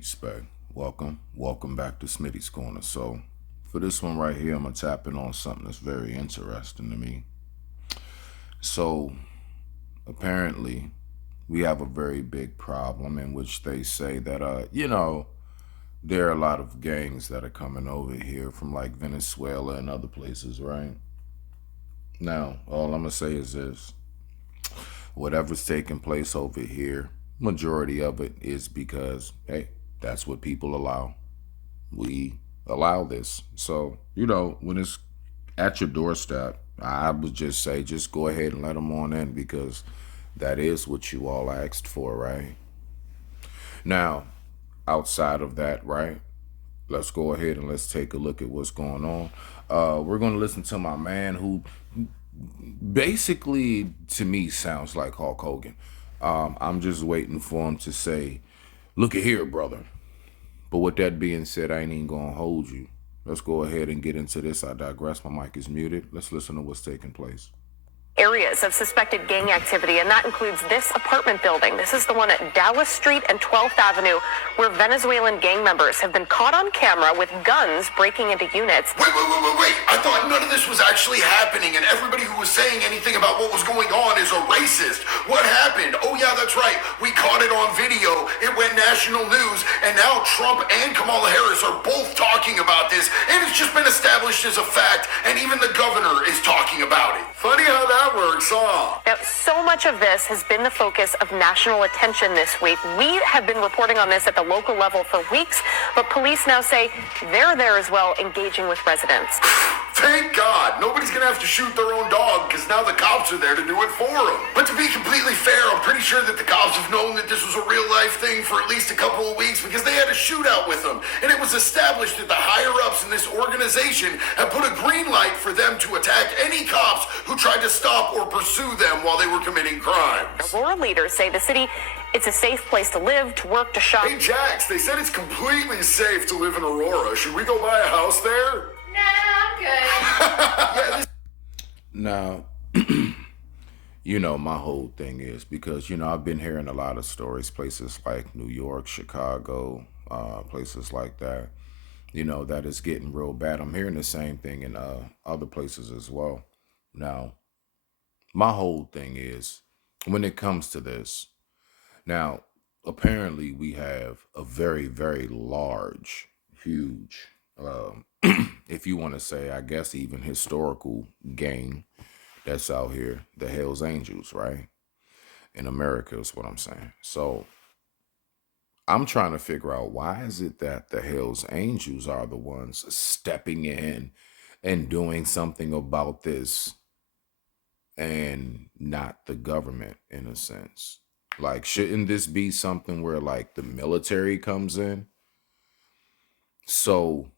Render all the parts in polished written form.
Respect. Welcome back to Smitty's Corner. So, for this one right here, I'm gonna tap in on something that's very interesting to me. So, apparently, we have a very big problem in which they say that, there are a lot of gangs that are coming over here from like Venezuela and other places, right? Now, all I'm gonna say is this: whatever's taking place over here, majority of it is because, hey, that's what people allow. We allow this. So, when it's at your doorstep, I would just say, just go ahead and let them on in because that is what you all asked for, right? Now, outside of that, right? Let's go ahead and let's take a look at what's going on. We're going to listen to my man who basically, to me, sounds like Hulk Hogan. I'm just waiting for him to say, look at here, brother. But with that being said, I ain't even gonna hold you. Let's go ahead and get into this. I digress. My mic is muted. Let's listen to what's taking place. Areas of suspected gang activity, and that includes this apartment building. This is the one at Dallas Street and 12th Avenue, where Venezuelan gang members have been caught on camera with guns breaking into units. Wait. I thought none of this was actually happening, and everybody who was saying anything about what was going on is a racist. What happened? Oh, yeah, that's right. We caught it on video. It went national news, and now Trump and Kamala Harris are both talking about this, and it's just been established as a fact, and even the governor is talking about it. Funny how that works, huh? Now, so much of this has been the focus of national attention this week. We have been reporting on this at the local level for weeks, but police now say they're there as well, engaging with residents. Thank God. Nobody's going to have to shoot their own dog because now the cops are there to do it for them. But to be completely fair, I'm pretty sure that the cops have known that this was a real life thing for at least a couple of weeks because they had a shootout with them. And it was established that the higher ups in this organization have put a green light for them to attack any cops who tried to stop or pursue them while they were committing crimes. Aurora leaders say the city, it's a safe place to live, to work, to shop. Hey, Jax, they said it's completely safe to live in Aurora. Should we go buy a house there? Nah, I'm good. Now, my whole thing is because, I've been hearing a lot of stories, places like New York, Chicago, places like that, that is getting real bad. I'm hearing the same thing in other places as well. Now, my whole thing is when it comes to this, now, apparently we have a very, very large, huge, if you want to say, I guess, even historical gang that's out here, the Hells Angels, right? In America is what I'm saying. So I'm trying to figure out why is it that the Hells Angels are the ones stepping in and doing something about this and not the government in a sense. Like, shouldn't this be something where like the military comes in? So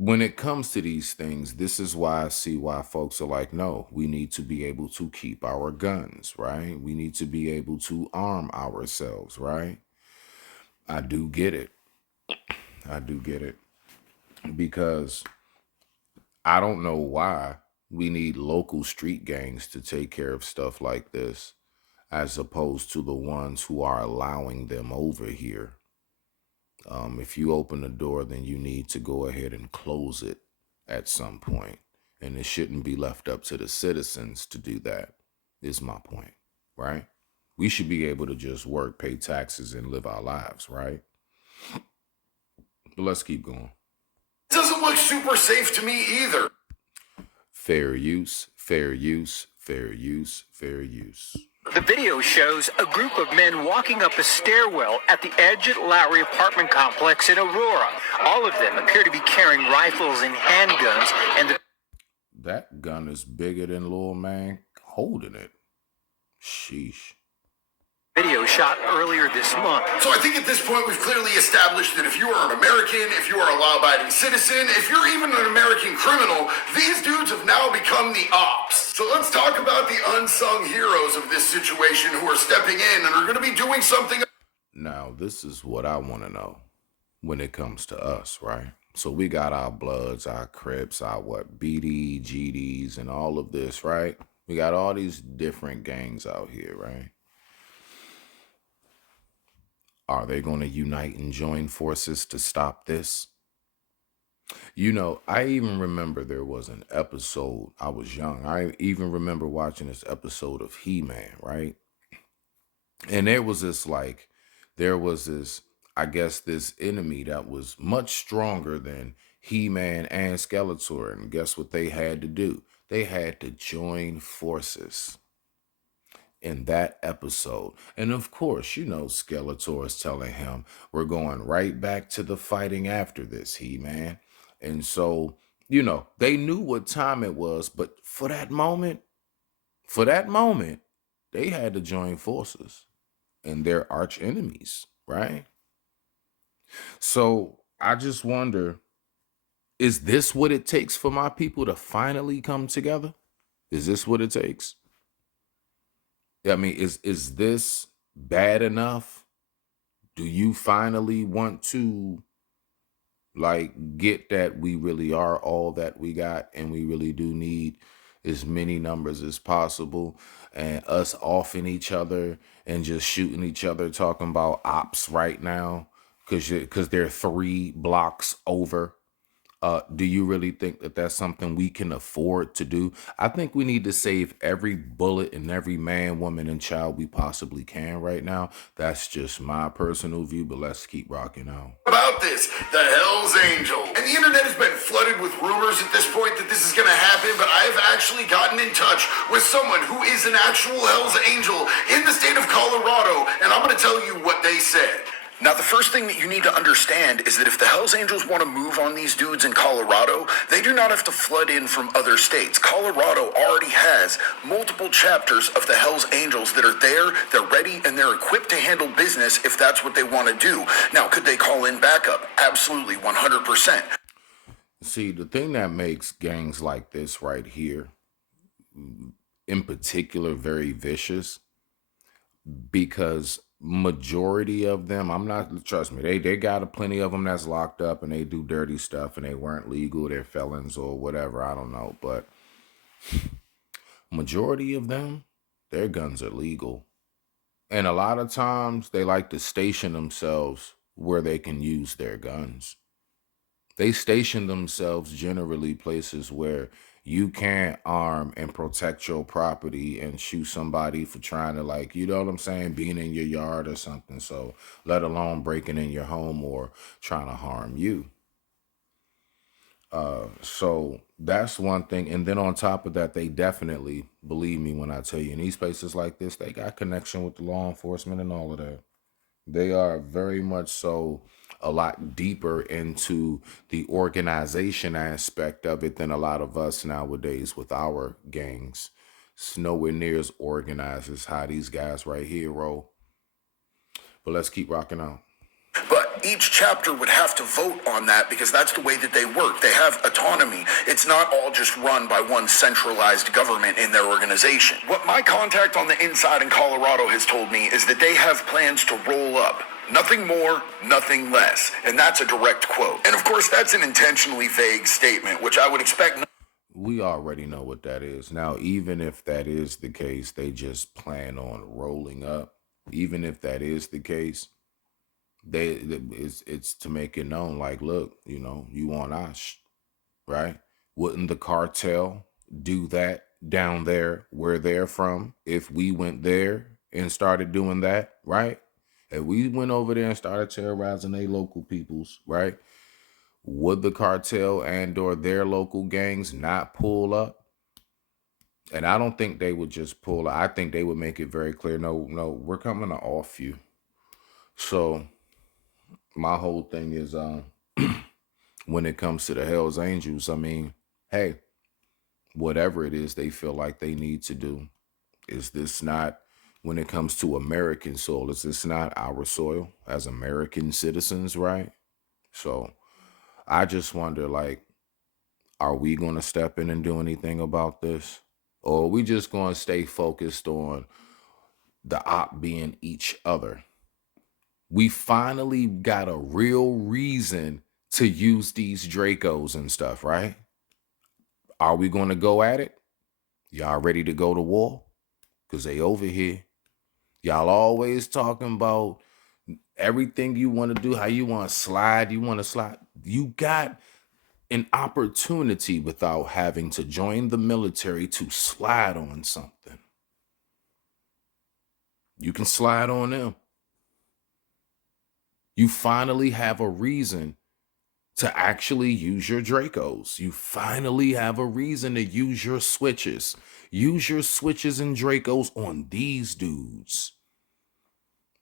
when it comes to these things, this is why I see why folks are like, no, we need to be able to keep our guns, right? We need to be able to arm ourselves, right? I do get it. I do get it. Because I don't know why we need local street gangs to take care of stuff like this, as opposed to the ones who are allowing them over here. If you open the door, then you need to go ahead and close it at some point. And it shouldn't be left up to the citizens to do that, is my point, right? We should be able to just work, pay taxes, and live our lives, right? But let's keep going. It doesn't look super safe to me either. Fair use, fair use, fair use, fair use. The video shows a group of men walking up a stairwell at the edge at Lowry apartment complex in Aurora. All of them appear to be carrying rifles and handguns, and that gun is bigger than Lil Man holding it. Sheesh. Video shot earlier this month. So I think at this point we've clearly established that if you are an American, if you are a law-abiding citizen, if you're even an American criminal, these dudes have now become the ops. So let's talk about the unsung heroes of this situation who are stepping in and are going to be doing something. Now, this is what I want to know when it comes to us, right? So we got our Bloods, our Crips, our BD, GDs, and all of this, right? We got all these different gangs out here, right? Are they going to unite and join forces to stop this? You know, I even remember there was an episode, I was young. I even remember watching this episode of He-Man, right? And there was this, I guess, this enemy that was much stronger than He-Man and Skeletor. And guess what they had to do? They had to join forces in that episode. And of course, you know, Skeletor is telling him, we're going right back to the fighting after this, He-Man. And so, you know, they knew what time it was, but for that moment, they had to join forces and their arch enemies, right? So I just wonder, is this what it takes for my people to finally come together? Is this what it takes? I mean, is this bad enough? Do you finally want to like get that we really are all that we got and we really do need as many numbers as possible, and us offing each other and just shooting each other talking about ops right now because they're 3 blocks over? Do you really think that that's something we can afford to do? I think we need to save every bullet and every man, woman, and child we possibly can right now. That's just my personal view, but let's keep rocking out. About this, the Hell's Angel. And the internet has been flooded with rumors at this point that this is going to happen, but I have actually gotten in touch with someone who is an actual Hell's Angel in the state of Colorado, and I'm going to tell you what they said. Now, the first thing that you need to understand is that if the Hells Angels want to move on these dudes in Colorado, they do not have to flood in from other states. Colorado already has multiple chapters of the Hells Angels that are there, they're ready, and they're equipped to handle business if that's what they want to do. Now, could they call in backup? Absolutely, 100%. See, the thing that makes gangs like this right here, in particular, very vicious, because majority of them, I'm not, trust me, they got a plenty of them that's locked up and they do dirty stuff and they weren't legal, they're felons or whatever, I don't know, but majority of them, their guns are legal. And a lot of times they like to station themselves where they can use their guns. They station themselves generally places where you can't arm and protect your property and shoot somebody for trying to, like, you know what I'm saying, being in your yard or something. So let alone breaking in your home or trying to harm you. So that's one thing. And then on top of that, they definitely, believe me when I tell you, in these places like this, they got connection with the law enforcement and all of that. They are very much so a lot deeper into the organization aspect of it than a lot of us nowadays with our gangs. It's nowhere near as organized as how these guys right here roll. But let's keep rocking out. But each chapter would have to vote on that because that's the way that they work. They have autonomy. It's not all just run by one centralized government in their organization. What my contact on the inside in Colorado has told me is that they have plans to roll up. Nothing more, nothing less. And that's a direct quote. And of course, that's an intentionally vague statement, which I would expect. We already know what that is. Now, even if that is the case, they just plan on rolling up. Even if that is the case, it's to make it known, like, look, you know, you want us, right? Wouldn't the cartel do that down there where they're from if we went there and started doing that, right? If we went over there and started terrorizing their local peoples, right? Would the cartel and or their local gangs not pull up? And I don't think they would just pull up. I think they would make it very clear, no, we're coming to off you. So my whole thing is when it comes to the Hells Angels, I mean, hey, whatever it is they feel like they need to do, is this not, when it comes to American soil, is this not our soil as American citizens, right? So I just wonder, like, are we going to step in and do anything about this? Or are we just going to stay focused on the op being each other? We finally got a real reason to use these Dracos and stuff, right? Are we going to go at it? Y'all ready to go to war? Because they over here. Y'all always talking about Everything you want to do, how you want to slide, you got an opportunity without having to join the military to slide on something. You can slide on them. You finally have a reason to actually use your Dracos. You finally have a reason to use your switches. Use your switches and Dracos on these dudes,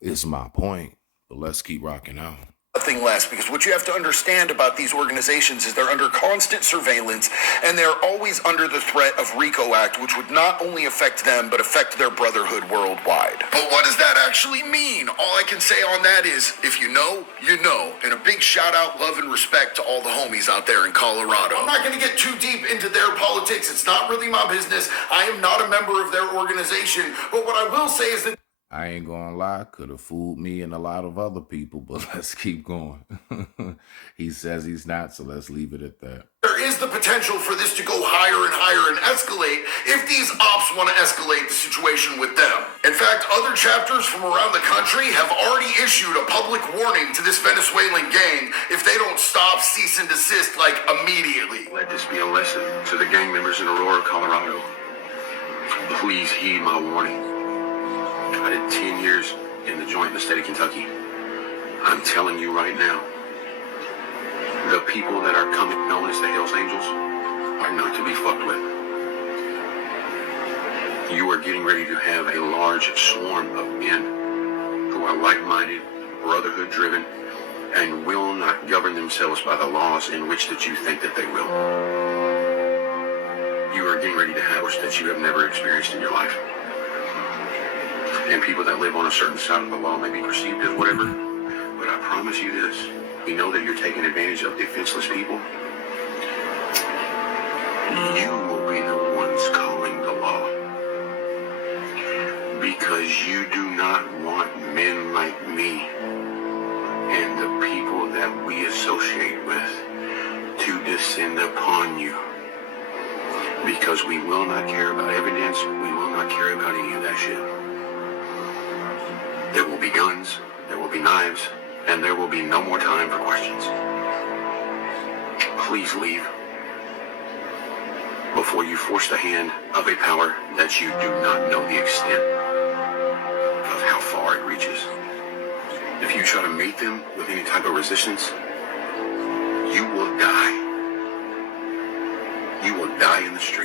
is my point. But let's keep rocking out. Nothing less, because what you have to understand about these organizations is they're under constant surveillance, and they're always under the threat of RICO Act, which would not only affect them, but affect their brotherhood worldwide. But what does that actually mean? All I can say on that is, if you know, you know. And a big shout out, love, and respect to all the homies out there in Colorado. I'm not going to get too deep into their politics. It's not really my business. I am not a member of their organization. But what I will say is that I ain't gonna lie, could have fooled me and a lot of other people, but let's keep going. He says he's not, so let's leave it at that. there is the potential for this to go higher and higher and escalate if these ops want to escalate the situation with them. In fact, other chapters from around the country have already issued a public warning to this Venezuelan gang if they don't stop, cease, and desist, like, immediately. Let this be a lesson to the gang members in Aurora, Colorado. Please heed my warning. I did 10 years in the joint in the state of Kentucky. I'm telling you right now, the people that are coming, known as the Hells Angels, are not to be fucked with. You are getting ready to have a large swarm of men who are like-minded, brotherhood-driven, and will not govern themselves by the laws in which that you think that they will. You are getting ready to have which that you have never experienced in your life. And people that live on a certain side of the law may be perceived as whatever, but I promise you this, we know that you're taking advantage of defenseless people. You will be the ones calling the law. Because you do not want men like me and the people that we associate with to descend upon you. Because we will not care about evidence, we will not care about any of that shit. There will be guns, there will be knives, and there will be no more time for questions. Please leave before you force the hand of a power that you do not know the extent of how far it reaches. If you try to meet them with any type of resistance, you will die. You will die in the street.